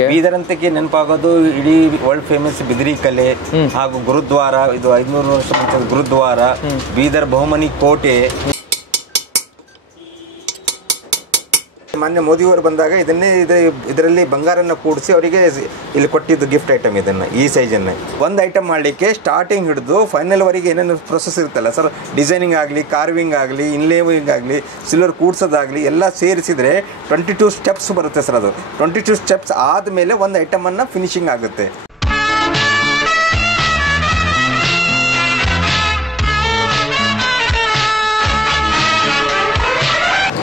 ಬೀದರ್ ಅಂತಕ್ಕೆ ನೆನಪಾಗೋದು ಇಡೀ world famous ಬಿದಿರಿ ಕಲೆ ಹಾಗೂ ಗುರುದ್ವಾರ, ಇದು 500 ವರ್ಷ ಮುಂಚೆ ಗುರುದ್ವಾರ, ಬೀದರ್ ಬಹುಮನಿ ಕೋಟೆ. ಮಾನ್ಯ ಮೋದಿಯವರು ಬಂದಾಗ ಇದರಲ್ಲಿ ಬಂಗಾರನ್ನ ಕೂಡಿಸಿ ಅವರಿಗೆ ಇಲ್ಲಿ ಕೊಟ್ಟಿದ್ದು ಗಿಫ್ಟ್ ಐಟಮ್. ಇದನ್ನ ಈ ಸೈಜನ್ನ ಒಂದು ಐಟಮ್ ಮಾಡಲಿಕ್ಕೆ ಸ್ಟಾರ್ಟಿಂಗ್ ಹಿಡಿದು ಫೈನಲ್ ವರೆಗೆ ಏನೇನು ಪ್ರೊಸೆಸ್ ಇರುತ್ತಲ್ಲ ಸರ್, ಡಿಸೈನಿಂಗ್ ಆಗಲಿ, ಕಾರ್ವಿಂಗ್ ಆಗಲಿ, ಇನ್ಲೇವಿಂಗ್ ಆಗಲಿ, ಸಿಲ್ವರ್ ಕೂಡ್ಸೋದಾಗಲಿ ಎಲ್ಲ ಸೇರಿಸಿದ್ರೆ 22 ಸ್ಟೆಪ್ಸ್ ಬರುತ್ತೆ ಸರ್. ಅದು 22 ಸ್ಟೆಪ್ಸ್ ಆದಮೇಲೆ ಒಂದು ಐಟಮನ್ನು ಫಿನಿಶಿಂಗ್ ಆಗುತ್ತೆ.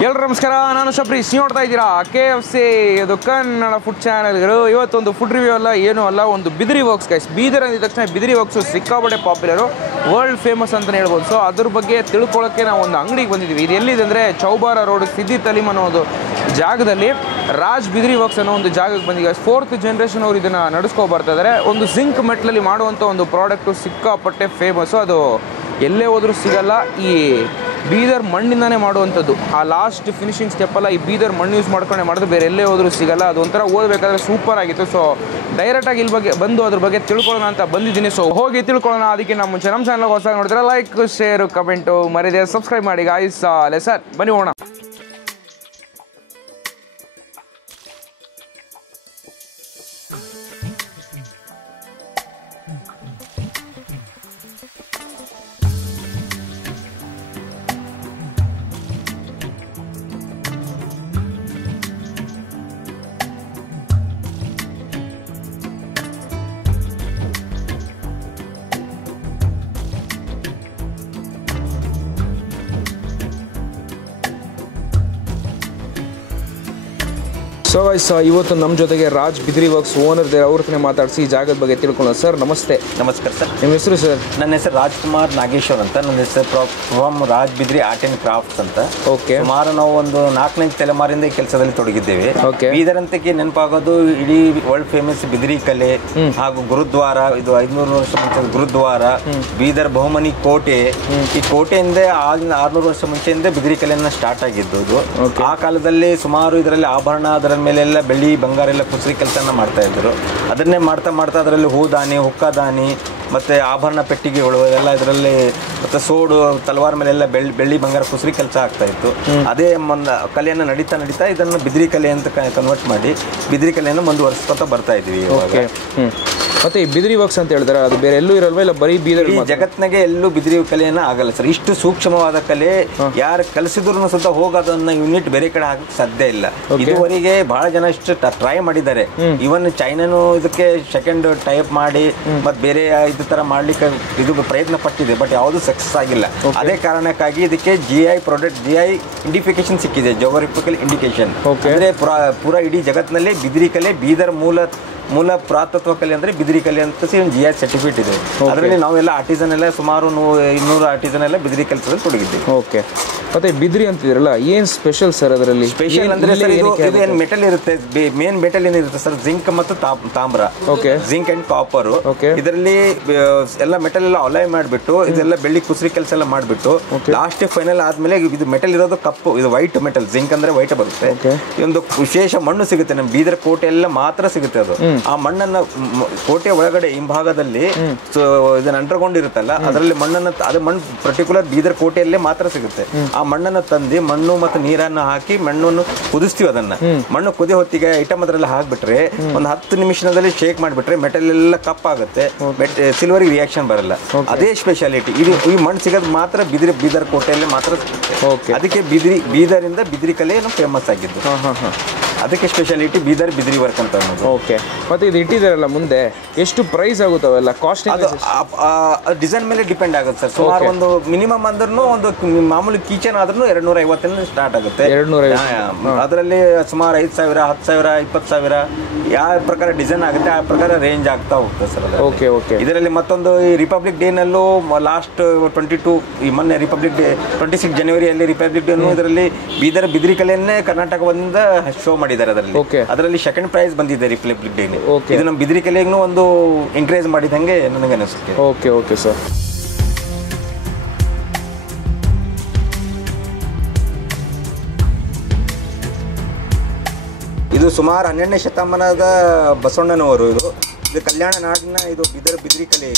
ಎಲ್ಲರೂ ನಮಸ್ಕಾರ, ನಾನು ಶಬ್ರೀಶ್. ನೋಡ್ತಾ ಇದ್ದೀರಾ KFC, ಇದು ಕನ್ನಡ ಫುಡ್ ಚಾನಲ್ಗಳು. ಇವತ್ತೊಂದು ಫುಡ್ ರಿವ್ಯೂ ಅಲ್ಲ, ಏನೂ ಅಲ್ಲ, ಒಂದು ಬಿದಿರಿ ವರ್ಕ್ಸ್ ಗೈಸ್. ಬೀದರ್ ಅಂದಿದ ತಕ್ಷಣ ಬಿದಿರಿ ವರ್ಕ್ಸು ಸಿಕ್ಕಾಪಟ್ಟೆ ಪಾಪ್ಯುಲರು, ವರ್ಲ್ಡ್ ಫೇಮಸ್ ಅಂತಲೇ ಹೇಳ್ಬೋದು. ಸೊ ಅದ್ರ ಬಗ್ಗೆ ತಿಳ್ಕೊಳ್ಳೋಕ್ಕೆ ನಾವು ಒಂದು ಅಂಗಡಿಗೆ ಬಂದಿದ್ದೀವಿ. ಇದು ಎಲ್ಲಿದೆ ಅಂದರೆ ಚೌಬಾರ ರೋಡ್, ಸಿದ್ದಿ ತಲೀಮ್ ಅನ್ನೋ ಒಂದು ಜಾಗದಲ್ಲಿ ರಾಜ್ ಬಿದಿರಿ ವರ್ಕ್ಸ್ ಅನ್ನೋ ಒಂದು ಜಾಗಕ್ಕೆ ಬಂದಿದೆ. 4th ಜನರೇಷನ್ ಅವರು ಇದನ್ನು ನಡೆಸ್ಕೊ ಬರ್ತಾ ಇದ್ದಾರೆ. ಒಂದು ಜಿಂಕ್ ಮೆಟ್ಲಲ್ಲಿ ಮಾಡುವಂಥ ಒಂದು ಪ್ರಾಡಕ್ಟು ಸಿಕ್ಕಾಪಟ್ಟೆ ಫೇಮಸ್ಸು. ಅದು ಎಲ್ಲೇ ಹೋದರೂ ಸಿಗಲ್ಲ. ಈ ಬೀದರ್ ಮಣ್ಣಿಂದನೇ ಮಾಡುವಂಥದ್ದು. ಆ ಲಾಸ್ಟ್ ಫಿನಿಶಿಂಗ್ ಸ್ಟೆಪ್ಪಲ್ಲ ಈ ಬೀದರ್ ಮಣ್ಣು ಯೂಸ್ ಮಾಡ್ಕೊಂಡೆ ಮಾಡಿದ್ರೆ ಬೇರೆ ಎಲ್ಲೇ ಹೋದರೂ ಸಿಗಲ್ಲ. ಅದು ಒಂಥರ ಓದಬೇಕಾದ್ರೆ ಸೂಪರ್ ಆಗಿತ್ತು. ಸೊ ಡೈರೆಕ್ಟಾಗಿ ಇಲ್ಲಿ ಬಗ್ಗೆ ಬಂದು ಅದ್ರ ಬಗ್ಗೆ ತಿಳ್ಕೊಳ್ಳೋಣ ಅಂತ ಬಂದಿದ್ದೀನಿ. ಸೊ ಹೋಗಿ ತಿಳ್ಕೊಳ್ಳೋಣ. ಅದಕ್ಕೆ ನಮ್ಮ ಮುಂಚೆ ನಮ್ಮ ಚಾನಲ್ಗೆ ಹೊಸ ನೋಡಿದ್ರೆ ಲೈಕ್, ಶೇರ್, ಕಮೆಂಟು ಮರಿದೆ ಸಬ್ಸ್ಕ್ರೈಬ್ ಮಾಡಿ ಗಾಯ್ಸ್. ಸರ್ ಬನ್ನಿ ಹೋಗೋಣ. ಸೊ ಗೈಸ್, ಇವತ್ತು ನಮ್ಮ ಜೊತೆಗೆ ರಾಜ್ ಬಿದಿರಿ ವರ್ಕ್ಸ್ ಓನರ್ ಇದೆ. ಅವ್ರ ಹತ್ರನೇ ಮಾತಾಡಿಸಿ ಈ ಜಾಗದ ಬಗ್ಗೆ ತಿಳ್ಕೊಳ್ಳೋಣ. ಸರ್ ನಮಸ್ತೆ. ನಮಸ್ಕಾರ ಸರ್. ನಿಮ್ಮ ಹೆಸರು ಸರ್? ನನ್ನ ಹೆಸರು ರಾಜ್ಕುಮಾರ್ ನಾಗೇಶ್ವರ್ ಅಂತ. ನನ್ನ ಹೆಸರು from Raj Bidri art and crafts ಅಂತ. ಓಕೆ. ಸುಮಾರು ನಾವು ಒಂದು 4ನೇ ತಲೆಮಾರಿಂದ ಈ ಕೆಲಸದಲ್ಲಿ ತೊಡಗಿದ್ದೇವೆ. ಓಕೆ. ಬೀದರ್ ಅಂತಕ್ಕೆ ನೆನಪಾಗೋದು ಇಡೀ ವರ್ಲ್ಡ್ ಫೇಮಸ್ ಬಿದಿರಿ ಕಲೆ ಹಾಗೂ ಗುರುದ್ವಾರ, ಇದು 500 ವರ್ಷ ಮುಂಚೆ ಗುರುದ್ವಾರ, ಬೀದರ್ ಬಹುಮನಿ ಕೋಟೆ. ಈ ಕೋಟೆಯಿಂದ 600 ವರ್ಷ ಮುಂಚೆಯಿಂದ ಬಿದಿರಿ ಕಲೆಯನ್ನ ಸ್ಟಾರ್ಟ್ ಆಗಿದ್ದು. ಆ ಕಾಲದಲ್ಲಿ ಸುಮಾರು ಇದರಲ್ಲಿ ಆಭರಣ, ಅದರ ಮೇಲೆಲ್ಲ ಬೆಳ್ಳಿ ಬಂಗಾರ ಎಲ್ಲ ಕುಸರಿ ಕೆಲಸನ ಮಾಡ್ತಾ ಇದ್ರು. ಅದನ್ನೇ ಮಾಡ್ತಾ ಅದರಲ್ಲಿ ಹೂದಾನಿ, ಹುಕ್ಕದಾನಿ ಮತ್ತೆ ಆಭರಣ ಪೆಟ್ಟಿಗೆಗಳು ಎಲ್ಲ ಇದರಲ್ಲಿ, ಮತ್ತೆ ಸೋಡು, ತಲವಾರ್ ಮೇಲೆಲ್ಲ ಬೆಳ್ಳಿ ಬಂಗಾರ ಕುಸರಿ ಕೆಲಸ ಆಗ್ತಾ ಇತ್ತು. ಅದೇ ಕಲೆಯನ್ನು ನಡೀತಾ ಇದನ್ನು ಬಿದಿರಿ ಕಲೆ ಅಂತ ಕನ್ವರ್ಟ್ ಮಾಡಿ ಬಿದಿರಿ ಕಲೆಯನ್ನು ಮುಂದುವರಿಸ್ಕೊತಾ ಬರ್ತಾ ಇದ್ವಿ ಇವಾಗ. ಮತ್ತೆ ಈ ಬಿದಿರಿ ವರ್ಕ್ಸ್ ಅಂತ ಹೇಳಿದ್ರೆ ಅದು ಬೇರೆ ಎಲ್ಲೂ ಇರಲ್ವಾ, ಇಲ್ಲ ಬರೀ ಬೀದರ್? ಈ ಜಗತ್ನಾಗೆ ಎಲ್ಲೂ ಬಿದಿರಿ ಕಲೆಯನ್ನ ಆಗಲ್ಲ ಸರ್. ಇಷ್ಟು ಸೂಕ್ಷ್ಮವಾದ ಕಲೆ ಯಾರು ಕಲಿಸಿದ್ರು ಸುತ್ತ ಹೋಗೋದನ್ನ ಯೂನಿಟ್ ಬೇರೆ ಕಡೆ ಹಾಕಕ್ಕೆ ಸಾಧ್ಯ ಇಲ್ಲ. ಇದುವರೆಗೆ ಬಹಳ ಜನ ಇಷ್ಟು ಟ್ರೈ ಮಾಡಿದ್ದಾರೆ. ಇವನ್ ಚೈನಾನು ಇದಕ್ಕೆ ಸೆಕೆಂಡ್ ಟೈಪ್ ಮಾಡಿ ಮತ್ತೆ ಬೇರೆ ಇದು ತರ ಮಾಡ್ಲಿಕ್ಕೆ ಇದು ಪ್ರಯತ್ನ ಪಟ್ಟಿದೆ, ಬಟ್ ಯಾವುದು ಸಕ್ಸಸ್ ಆಗಿಲ್ಲ. ಅದೇ ಕಾರಣಕ್ಕಾಗಿ ಇದಕ್ಕೆ GI ಪ್ರಾಡಕ್ಟ್, GI ಇಂಡಿಫಿಕೇಶನ್ ಸಿಕ್ಕಿದೆ, ಜಿಯೋಗ್ರಫಿಕಲ್ ಇಂಡಿಕೇಶನ್. ಅಂದ್ರೆ ಪೂರಾ ಇಡೀ ಜಗತ್ತಿನಲ್ಲಿ ಬಿದಿರಿ ಕಲೆ, ಬೀದರ್ ಮೂಲ ಪುರಾತತ್ವ ಕಲೆ ಅಂದ್ರೆ ಬಿದಿರಿ ಕಲೆ ಅಂತ ಒಂದು GI ಸರ್ಟಿಫಿಕೇಟ್ ಇದೆ. ಅದರಲ್ಲಿ ನಾವೆಲ್ಲ ಆರ್ಟಿಸನ್ ಎಲ್ಲ ಸುಮಾರು 200 ಆರ್ಟಿಸನ್ ಎಲ್ಲ ಬಿದಿರಿ ಕೆಲಸದಲ್ಲಿ ತೊಡಗಿದ್ದೀವಿ. ಓಕೆ. ಮತ್ತೆ ಬಿದಿರಿ ಅಂತಿದ್ರಲ್ಲ, ಏನ್ ಸ್ಪೆಷಲ್ ಸರ್ ಅದರಲ್ಲಿ? ಸ್ಪೆಷಲ್ ಅಂದ್ರೆ ಇದು ಮೆಟಲ್ ಇರುತ್ತೆ. ಮೇನ್ ಮೆಟಲ್ ಏನಿರುತ್ತೆ ಸರ್, ಜಿಂಕ್ ಮತ್ತು ತಾಮ್ರ. ಓಕೆ. Zinc and copper. ಇದರಲ್ಲಿ ಎಲ್ಲ ಮೆಟಲ್ ಎಲ್ಲ ಅಲೈ ಮಾಡಿಬಿಟ್ಟು ಇದೆಲ್ಲ ಬೆಳ್ಳಿ ಕುಸರಿ ಕೆಲಸ ಎಲ್ಲ ಮಾಡಿಬಿಟ್ಟು ಲಾಸ್ಟ್ ಫೈನಲ್ ಆದ್ಮೇಲೆ ಇದು ಮೆಟಲ್ ಇರೋದು ಕಪ್ಪು, ಇದು ವೈಟ್ ಮೆಟಲ್. ಜಿಂಕ್ ಅಂದ್ರೆ ವೈಟ್ ಬರುತ್ತೆ. ಒಂದು ವಿಶೇಷ ಮಣ್ಣು ಸಿಗುತ್ತೆ ನಮ್ಮ ಬೀದರ್ ಕೋಟೆ ಎಲ್ಲ ಮಾತ್ರ ಸಿಗುತ್ತೆ ಅದು. ಆ ಮಣ್ಣನ್ನ ಕೋಟೆ ಒಳಗಡೆ ಹಿಂಭಾಗದಲ್ಲಿ ಇದನ್ನ ಅಂಟರ್ಕೊಂಡಿರುತ್ತಲ್ಲ, ಅದರಲ್ಲಿ ಅದು ಮಣ್ಣು ಪರ್ಟಿಕ್ಯುಲರ್ ಬೀದರ್ ಕೋಟೆಯಲ್ಲೇ ಮಾತ್ರ ಸಿಗುತ್ತೆ. ಆ ಮಣ್ಣನ್ನ ತಂದು ಮಣ್ಣು ಮತ್ತು ನೀರನ್ನು ಹಾಕಿ ಮಣ್ಣನ್ನು ಕುದಿಸ್ತೀವಿ. ಅದನ್ನ ಮಣ್ಣು ಕುದಿ ಹೊತ್ತಿಗೆ ಐಟಮ್ ಅದರಲ್ಲಿ ಹಾಕ್ಬಿಟ್ರೆ ಒಂದು 10 ನಿಮಿಷದಲ್ಲಿ ಶೇಕ್ ಮಾಡಿಬಿಟ್ರೆ ಮೆಟಲ್ ಎಲ್ಲ ಕಪ್ಪಾಗುತ್ತೆ, ಸಿಲ್ವರ್ ರಿಯಾಕ್ಷನ್ ಬರಲ್ಲ. ಅದೇ ಸ್ಪೆಷಾಲಿಟಿ. ಈ ಮಣ್ಣು ಸಿಗೋದು ಮಾತ್ರ ಬೀದರ್ ಕೋಟೆಯಲ್ಲೇ ಮಾತ್ರ ಸಿಗುತ್ತೆ. ಅದಕ್ಕೆ ಬೀದರಿಂದ ಬಿದಿರಿ ಕಲೆ ಫೇಮಸ್ ಆಗಿದ್ದು. ಅದಕ್ಕೆ ಸ್ಪೆಷಾಲಿಟಿ ಬೀದರ್ ಬಿದಿರಿ ವರ್ಕ್ ಅಂತ ಅನ್ನೋದು. ಓಕೆ. ಮತ್ತೆ ಇದು ಇಟ್ಟಿದಾರಲ್ಲ ಮುಂದೆ, ಎಷ್ಟು ಪ್ರೈಸ್ ಆಗುತ್ತವೆಲ್ಲ? ಕಾಸ್ಟ್ ಡಿಸೈನ್ ಮೇಲೆ ಡಿಪೆಂಡ್ ಆಗುತ್ತೆ ಸರ್. ಸುಮಾರು ಒಂದು ಮಿನಿಮಮ್ ಅಂದ್ರೂ ಒಂದು ಮಾಮೂಲಿ ಕಿಚನ್ ಆದ್ರೂ 250 ಸ್ಟಾರ್ಟ್ ಆಗುತ್ತೆ. 250. ಅದರಲ್ಲಿ ಸುಮಾರು 5,000, 10,000, 20,000 ಯಾವ ಪ್ರಕಾರ ಡಿಸೈನ್ ಆಗುತ್ತೆ ಆ ಪ್ರಕಾರ ರೇಂಜ್ ಆಗ್ತಾ ಹೋಗುತ್ತೆ ಸರ್. ಓಕೆ. ಓಕೆ. ಇದರಲ್ಲಿ ಮತ್ತೊಂದು ಈ ರಿಪಬ್ಲಿಕ್ ಡೇ ನಲ್ಲೂ ಲಾಸ್ಟ್ 22 ಈ ಮೊನ್ನೆ ರಿಪಬ್ಲಿಕ್ ಡೇ 26 ಜನವರಿಯಲ್ಲಿ ರಿಪಬ್ಲಿಕ್ ಡೇ ಇದರಲ್ಲಿ ಬೀದರ್ ಬಿದಿರಿ ಕಲೆಯನ್ನೇ ಕರ್ನಾಟಕದಿಂದ ಶೋ ಮಾಡಿದ್ದಾರೆ. ಅದರಲ್ಲಿ ಸೆಕೆಂಡ್ ಪ್ರೈಸ್ ಬಂದಿದೆ ರಿಪಬ್ಲಿಕ್ ಡೇ. ಇದು ನಮ್ಮ ಬಿದಿರಿ ಕಲೆಗೂ ಒಂದು ಎಂಕರೇಜ್ ಮಾಡಿದಂಗೆ ನನಗೆ ಅನಿಸುತ್ತೆ. ಓಕೆ. Okay sir. ಇದು ಸುಮಾರು 12ನೇ ಶತಮಾನದ ಬಸವಣ್ಣನವರು. ಇದು ಕಲ್ಯಾಣ ನಾಡಿನ ಇದು ಬಿದಿರಿ ಕಲೆ.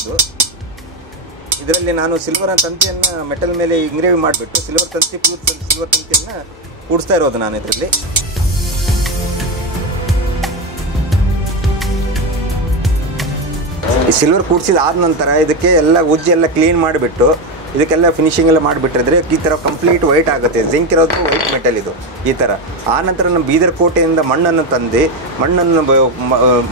ಇದರಲ್ಲಿ ನಾನು ಸಿಲ್ವರ್ ತಂತಿಯನ್ನು ಮೆಟಲ್ ಮೇಲೆ ಇಂಗ್ರೇವ್ ಮಾಡಿಬಿಟ್ಟು ಸಿಲ್ವರ್ ತಂತಿಯನ್ನು ಕೂಡಿಸ್ತಾ ಇರೋದು ನಾನು ಇದರಲ್ಲಿ. ಈ ಸಿಲ್ವರ್ ಕೂಡಿಸಿದ ಆದ ನಂತರ ಇದಕ್ಕೆ ಎಲ್ಲ ಉಜ್ಜಿ ಎಲ್ಲ ಕ್ಲೀನ್ ಮಾಡಿಬಿಟ್ಟು ಇದಕ್ಕೆಲ್ಲ ಫಿನಿಶಿಂಗ್ ಎಲ್ಲ ಮಾಡಿಬಿಟ್ಟಿದ್ರೆ ಈ ಥರ ಕಂಪ್ಲೀಟ್ ವೈಟ್ ಆಗುತ್ತೆ. ಜಿಂಕ್ ಇರೋದು ವೈಟ್ ಮೆಟಲ್ ಇದು ಈ ಥರ. ಆ ನಂತರ ನಮ್ಮ ಬೀದರ್ ಕೋಟೆಯಿಂದ ಮಣ್ಣನ್ನು ತಂದು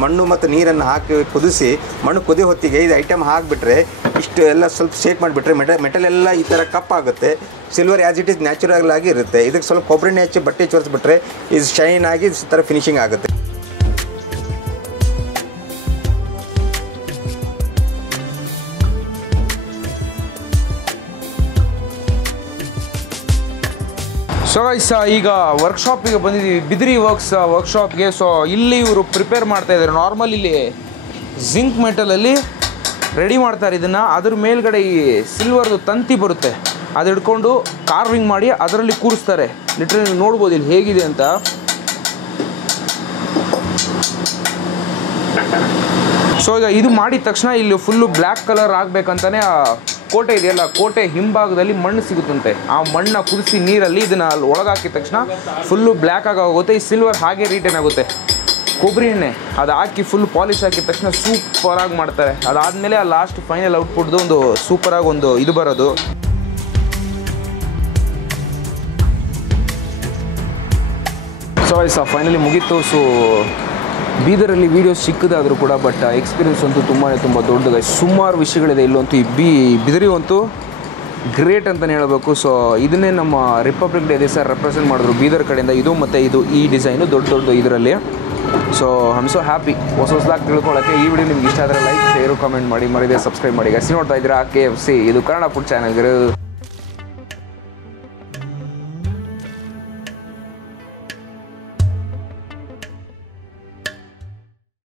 ಮಣ್ಣು ಮತ್ತು ನೀರನ್ನು ಹಾಕಿ ಕುದಿಸಿ ಮಣ್ಣು ಕುದಿ ಹೊತ್ತಿಗೆ ಇದು ಐಟಮ್ ಹಾಕಿಬಿಟ್ರೆ ಇಷ್ಟು ಎಲ್ಲ ಸ್ವಲ್ಪ ಶೇಕ್ ಮಾಡಿಬಿಟ್ರೆ ಮೆಟಲ್ ಎಲ್ಲ ಈ ಥರ ಕಪ್ಪಾಗುತ್ತೆ. Silver as it is natural ಆಗಿ ಇರುತ್ತೆ. ಇದಕ್ಕೆ ಸ್ವಲ್ಪ ಕೊಬ್ಬರಿಣ್ಣೆ ಹಚ್ಚಿ ಬಟ್ಟೆ ಚೊರಿಸ್ಬಿಟ್ರೆ ಇದು ಶೈನ್ ಆಗಿ ಈ ಥರ ಫಿನಿಶಿಂಗ್ ಆಗುತ್ತೆ. ಸೊ ಗೈಸ್ ಈಗ ವರ್ಕ್ಶಾಪಿಗೆ ಬಂದಿದ್ದೀವಿ, ಬಿದಿರಿ ವರ್ಕ್ಶಾಪ್ಗೆ. ಸೊ ಇಲ್ಲಿ ಇವರು ಪ್ರಿಪೇರ್ ಮಾಡ್ತಾ ಇದ್ದಾರೆ. ನಾರ್ಮಲ್ ಇಲ್ಲಿ ಜಿಂಕ್ ಮೆಟಲಲ್ಲಿ ರೆಡಿ ಮಾಡ್ತಾರೆ ಇದನ್ನು. ಅದ್ರ ಮೇಲ್ಗಡೆ ಈ ಸಿಲ್ವರ್ದು ತಂತಿ ಬರುತ್ತೆ, ಅದು ಹಿಡ್ಕೊಂಡು ಕಾರ್ವಿಂಗ್ ಮಾಡಿ ಅದರಲ್ಲಿ ಕೂರಿಸ್ತಾರೆ. ಲಿಟ್ರಲಿ ನೋಡ್ಬೋದು ಇಲ್ಲಿ ಹೇಗಿದೆ ಅಂತ. ಸೊ ಈಗ ಇದು ಮಾಡಿದ ತಕ್ಷಣ ಇಲ್ಲಿ ಫುಲ್ಲು ಬ್ಲ್ಯಾಕ್ ಕಲರ್ ಆಗಬೇಕಂತಾನೆ ಕೋಟೆ ಇದೆಯಲ್ಲ, ಕೋಟೆ ಹಿಂಭಾಗದಲ್ಲಿ ಮಣ್ಣು ಸಿಗುತ್ತಂತೆ. ಆ ಮಣ್ಣನ್ನ ಕುದಿಸಿ ನೀರಲ್ಲಿ ಇದನ್ನು ಅಲ್ಲಿ ಒಳಗಾಕಿದ ತಕ್ಷಣ ಫುಲ್ಲು ಬ್ಲ್ಯಾಕ್ ಆಗೋಗುತ್ತೆ. ಈ ಸಿಲ್ವರ್ ಹಾಗೆ ರಿಟರ್ನ್ ಆಗುತ್ತೆ. ಕೊಬ್ಬರಿ ಎಣ್ಣೆ ಅದು ಹಾಕಿ ಫುಲ್ ಪಾಲಿಶ್ ಹಾಕಿದ ತಕ್ಷಣ ಸೂಪರಾಗಿ ಮಾಡ್ತಾರೆ. ಅದಾದಮೇಲೆ ಆ ಲಾಸ್ಟ್ ಫೈನಲ್ ಔಟ್ಪುಟ್ದು ಒಂದು ಸೂಪರಾಗಿ ಒಂದು ಇದು ಬರೋದು. ಸೊ ಫೈನಲಿ ಮುಗೀತು. ಸೊ ಬೀದರಲ್ಲಿ ವೀಡಿಯೋಸ್ ಚಿಕ್ಕದಾದರೂ ಕೂಡ ಬಟ್ ಎಕ್ಸ್ಪೀರಿಯನ್ಸ್ ಅಂತೂ ತುಂಬ ದೊಡ್ಡದು. ಸುಮಾರು ವಿಷಯಗಳಿದೆ ಇಲ್ಲಂತೂ. ಈ ಬಿದಿರಿ ಅಂತೂ ಗ್ರೇಟ್ ಅಂತಲೇ ಹೇಳಬೇಕು. ಸೊ ಇದನ್ನೇ ನಮ್ಮ ರಿಪಬ್ಲಿಕ್ ಡೇ ದಿವಸ ರೆಪ್ರೆಸೆಂಟ್ ಮಾಡಿದ್ರು ಬೀದರ್ ಕಡೆಯಿಂದ. ಇದು ಮತ್ತು ಈ ಡಿಸೈನು ದೊಡ್ಡ ಇದರಲ್ಲಿ. So I am so happy ಹೊಸದಾಗಿ ತಿಳ್ಕೊಳ್ಳೋಕ್ಕೆ. ಈ ವಿಡಿಯೋ ನಿಮ್ಗೆ ಇಷ್ಟ ಆದರೆ ಲೈಕ್, ಶೇರು, ಕಾಮೆಂಟ್ ಮಾಡಿ, ಮರಿದೇ ಸಬ್ಸ್ಕ್ರೈಬ್ ಮಾಡಿ. ನೋಡ್ತಾ ಇದ್ದೀರಾ KFC, ಇದು ಕನ್ನಡ ಫುಡ್ ಚಾನಲ್.